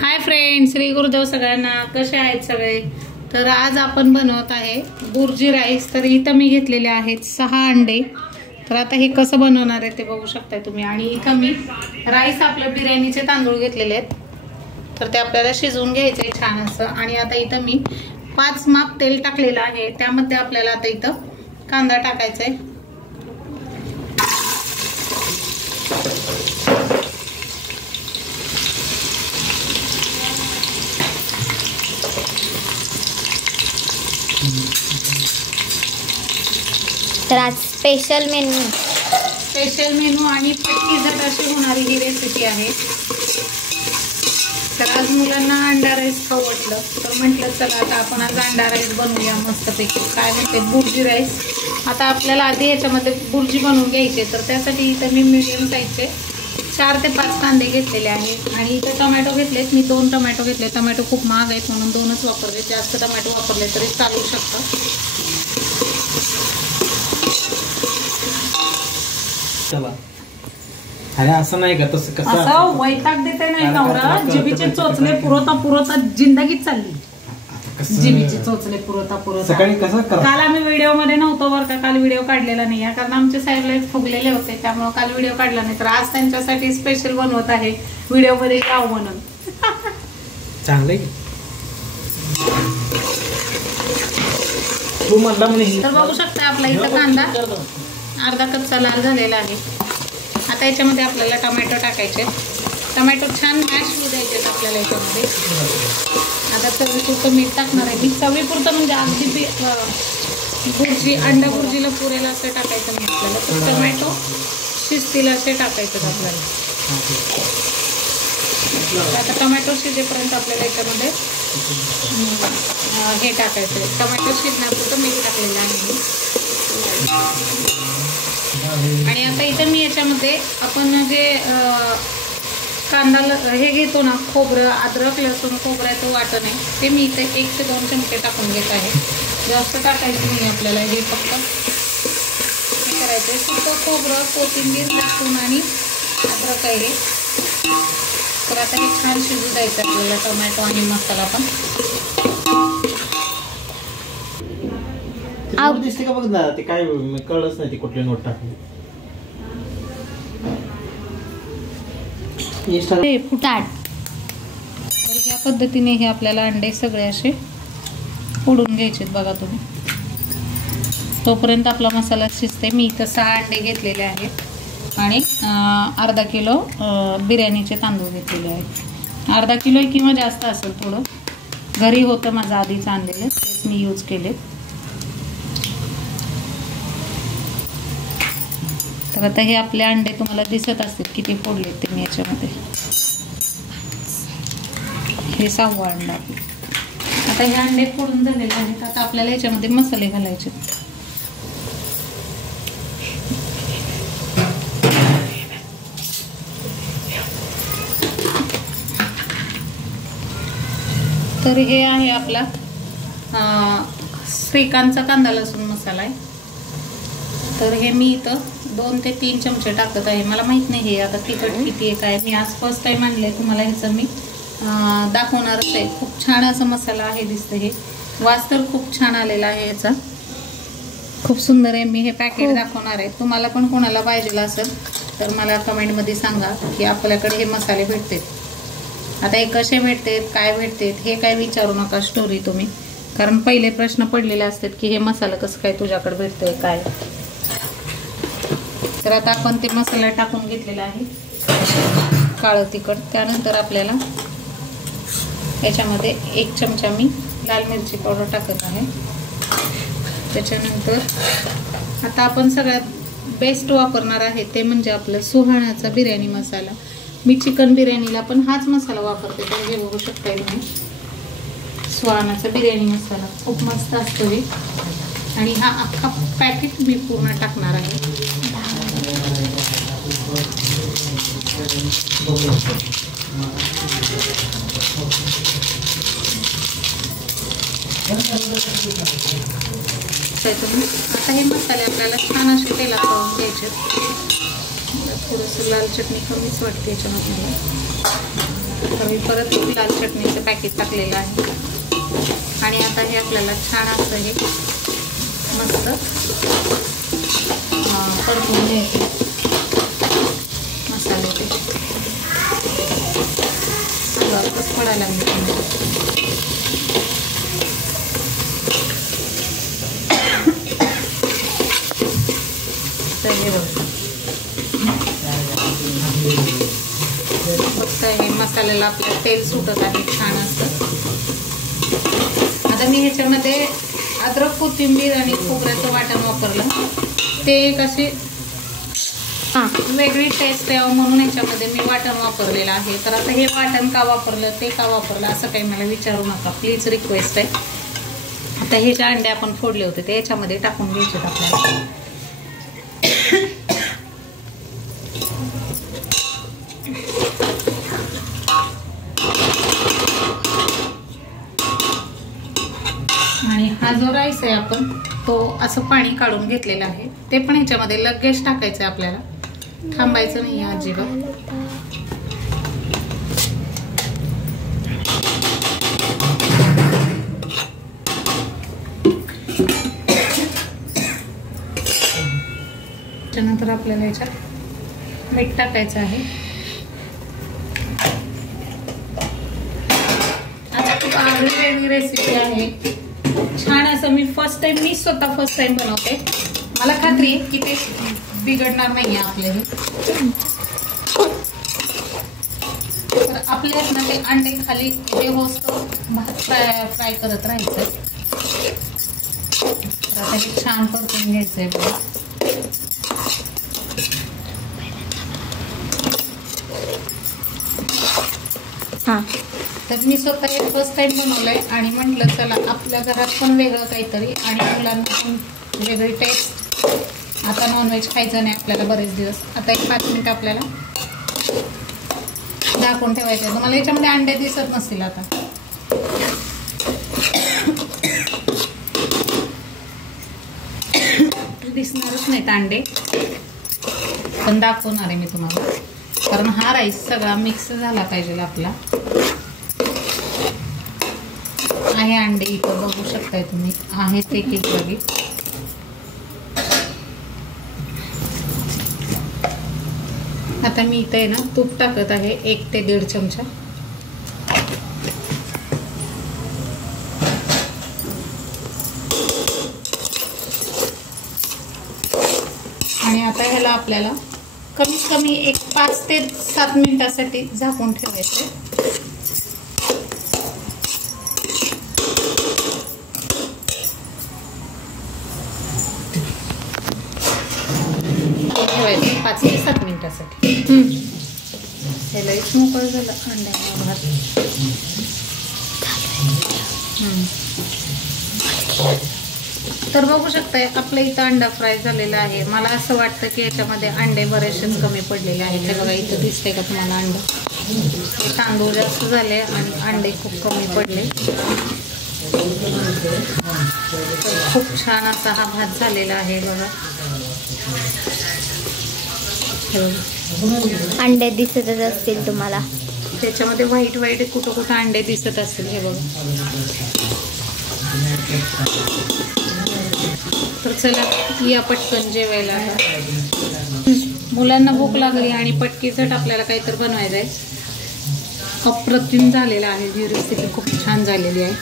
Hi friends, Shri Gurudev सगळ्यांना. कसे आहेत सगळे? तर आज आपण बनवत आहे बुर्जी राईस. तर इथं मी घेतलेले आहेत 6 अंडे. तर आता हे कसं बनवणार आहे ते बघू शकताय तुम्ही. आणि इथं मी राईस आपलं बिर्याणीचे तांदूळ घेतलेले आहेत. तर ते आपल्याला शिजवून घ्यायचं आहे छान असं. आणि आता इथं मी 5 माप तेल टाकलेलं आहे. त्यामध्ये आपल्याला आता इथं कांदा टाकायचा आहे. तर आज स्पेशल मेनू आणि पटकी झट अशी होणारी ही रेसिपी आहे. तर आज मुलांना अंडा राईस खाऊ वाटलं तर म्हटलं चला आता आपण आज अंडा राईस बनवूया मस्तपैकी. काय म्हणते बुर्जी राईस. आता आपल्याला आधी ह्याच्यामध्ये बुर्जी बनवून घ्यायची. तर त्यासाठी इथं मी मीडियम साईजचे 4 ते 5 कांदे घेतलेले आहेत. आणि इथे टोमॅटो घेतलेत मी. 2 टोमॅटो घेतले. टोमॅटो खूप महाग आहेत म्हणून 2च वापरले. जास्त टोमॅटो वापरले तरी चालू शकतं. चला अरे असं नाही का, तसं कसं असं वैताग देते नाही नवरा. जिबीचे चोचले पुरवता जिंदगीच चालली. जिबीचे चोचले पुरवता सकाळी कसं काल आम्ही व्हिडिओ मध्ये नव्हतो बरं का. काल व्हिडिओ काढलेला नाही आहे कारण आमचे साहेब फुगलेले होते त्यामुळे काल व्हिडिओ काढला नाही. तर आज त्यांच्यासाठी स्पेशल बनवत आहे व्हिडिओ मध्ये याव म्हणून. चांगलंय तू म्हणला म्हणे. तर बघू शकता आपला इथं कांदा अर्धा कच्चा लाल झालेला आहे. आता याच्यामध्ये आपल्याला टोमॅटो टाकायचे. टोमॅटो छान मॅश होऊ द्यायचे आपल्याला याच्यामध्ये. आता चवीपुरतं मीठ टाकणार आहे मी. चवीपुरतं म्हणजे अगदी बुर्जी अंडा बुर्जीला पुरेल असं टाकायचं नाही आपल्याला. तर टोमॅटो शिजतील असे टाकायचं आपल्याला. आता टोमॅटो शिजेपर्यंत आपल्याला याच्यामध्ये हे टाकायचं आहे. टोमॅटो शिजण्यापुरतं मीठ टाकलेलं आहे. आणि आता इथं मी याच्यामध्ये आपण जे कांदा हे घेतो ना, खोबरं अद्रक लसूण खोबऱ्याचं वाटण आहे ते मी इथे 1 ते 2 चमचे टाकून घेत आहे. जास्त टाकायचं नाही आपल्याला. हे फक्त हे करायचं आहे. सुकं खोबरं कोथिंबीर लसूण आणि अद्रक आहे. तर आता हे छान शिजू द्यायचं आपल्याला टोमॅटो आणि मसाला पण. दिसते का बघ ना, ते काय कळलंच नाही ती कुठली नोट टाकली. फुटाट. तर ह्या पद्धतीने हे आपल्याला अंडे सगळे असे फोडून घ्यायचे बघा तुम्ही. तोपर्यंत आपला मसाला शिजते. मी इथं 6 अंडे घेतलेले आहेत आणि अर्धा किलो बिर्याणीचे तांदूळ घेतलेले आहेत. अर्धा किलो किंवा जास्त असेल थोडं. घरी होतं माझं आधीच आणलेलं तेच मी यूज केले. तर आता हे आपले अंडे तुम्हाला दिसत असतील किती फोडले ते मी याच्यामध्ये. हे 6वा अंडा. आता हे अंडे फोडून झालेले आहेत. आता आपल्याला याच्यामध्ये मसाले घालायचे. तर हे आहे आपला श्रीकांतचा कांदा लसूण मसाला आहे. तर हे मी इथं 2 ते 3 चमचे टाकत आहे. मला माहीत नाही हे आता तिखट किती आहे काय. मी आज फर्स्ट टाईम आणले. तुम्हाला ह्याचं मी दाखवणारच आहे. खूप छान असं मसाला आहे दिसतं. हे वास तर खूप छान आलेला आहे याचा. खूप सुंदर आहे. मी हे पॅकेट दाखवणार आहे. तुम्हाला पण कोणाला पाहिजे असेल तर मला कमेंटमध्ये सांगा की आपल्याकडे हे मसाले भेटतात. आता हे कसे भेटतात काय भेटतात हे काय विचारू नका स्टोरी तुम्ही. कारण पहिले प्रश्न पडलेले असतात की हे मसाला कसं काय तुझ्याकडे भेटतंय काय. तर आता आपण ते मसाला टाकून घेतलेला आहे काळं तिखट. त्यानंतर आपल्याला याच्यामध्ये 1 चमचा मी लाल मिरची पावडर टाकत आहे. त्याच्यानंतर आता आपण सगळ्यात बेस्ट वापरणार आहे ते म्हणजे आपलं सुहाणाचा बिर्याणी मसाला. मी चिकन बिर्याणीला पण हाच मसाला वापरते. तर हे बघू शकता तुम्ही सुहाणाचा बिर्याणी मसाला खूप मस्त असतो हे. आणि हा अख्खा पॅकेट मी पूर्ण टाकणार आहे. आता हे मसाले आपल्याला छान असे तेलात तळून घ्यायचे. थोडंसं लाल चटणी कमीच वाटते याच्यामध्ये. तर मी परत एक लाल चटणीचं पॅकेट टाकलेलं आहे. आणि आता हे आपल्याला छान असं हे मस्त परतून घ्यायचे मसाले. ते अंगावरच पडायला लागले. तर हे बघा फक्त हे मसाल्याला आपलं तेल सुटत आहे छान असं. आता मी ह्याच्यामध्ये अद्रक, कोथिंबीर आणि खोबऱ्याचं वाटण वापरलं. ते एक अशी वेगळी टेस्ट यावं म्हणून ह्याच्यामध्ये मी वाटण वापरलेलं आहे. तर आता हे वाटण का वापरलं, ते का वापरलं असं काही मला विचारू नका, प्लीज रिक्वेस्ट आहे. आता हे जे अंडे आपण फोडले होते ते याच्यामध्ये टाकून घ्यायचे आपल्याला. आणि हा जो राईस आहे आपण तो असं पाणी काढून घेतलेला आहे ते पण ह्याच्यामध्ये लगेच टाकायचं आहे आपल्याला, थांबायचं नाही अजिबात. त्याच्यानंतर आपल्याला ह्याच्यात मीठ टाकायचं आहे. आता खूप वेगळी रेसिपी आहे छान असं. मी स्वतः फर्स्ट टाइम बनवते. मला खात्री आहे की ते बिघडणार नाही आहे आपले. तर आपल्या ना ते अंडे खाली जे होतं भात फ्राय करत राहायचं. तर आता हे छान परतून घ्यायचं आहे बघा. तर मी स्वतः एक फर्स्ट टाइम बनवलंय आणि म्हटलं चला आपल्या घरात पण वेगळं काहीतरी आणि मुलांना पण वेगळी टेस्ट. आता नॉनव्हेज खायचं नाही आपल्याला बरेच दिवस. आता एक 5 मिनिट आपल्याला झाकून ठेवायचं. तुम्हाला याच्यामध्ये अंडे दिसत नसतील आता. दिसणारच नाहीत अंडे, पण दाखवणार आहे मी तुम्हाला, कारण हा राईस सगळा मिक्स झाला पाहिजे आपला. आहे अंडे इथं बघू शकताय तुम्ही, आहेत एक एक जागी. आता मी इथे ना तूप टाकत आहे 1 ते 1.5 चमचा. आणि आता ह्याला आपल्याला कमीत कमी एक 5 ते 7 मिनिटासाठी झाकून ठेवायचं. ठेवायचं 5 ते 7 मिनिटासाठी. ह्याला एक मोकळं झालं अंड्याला भात. तर बघू शकताय आपलं इथं अंडा फ्राय झालेला आहे. मला असं वाटतं की याच्यामध्ये अंडे बरेचसे कमी पडलेले आहेत. हे बघा इथं दिसतंय का तुम्हाला अंडा. हे तांदूळ जास्त झाले आणि अंडे खूप कमी पडले. खूप छान असा हा भात झालेला आहे बघा. अंडे दिसतच असतील तुम्हाला त्याच्यामध्ये व्हाईट व्हाईट कुठं कुठं अंडे दिसत असतील. हे बघा. तर चला या पटकन जेवायला. मुलांना भूक लागली आणि पटकीचट आपल्याला काहीतरी बनवायचं आहे. अप्रतिम झालेला आहे. ही रेसिपी खूप छान झालेली आहे.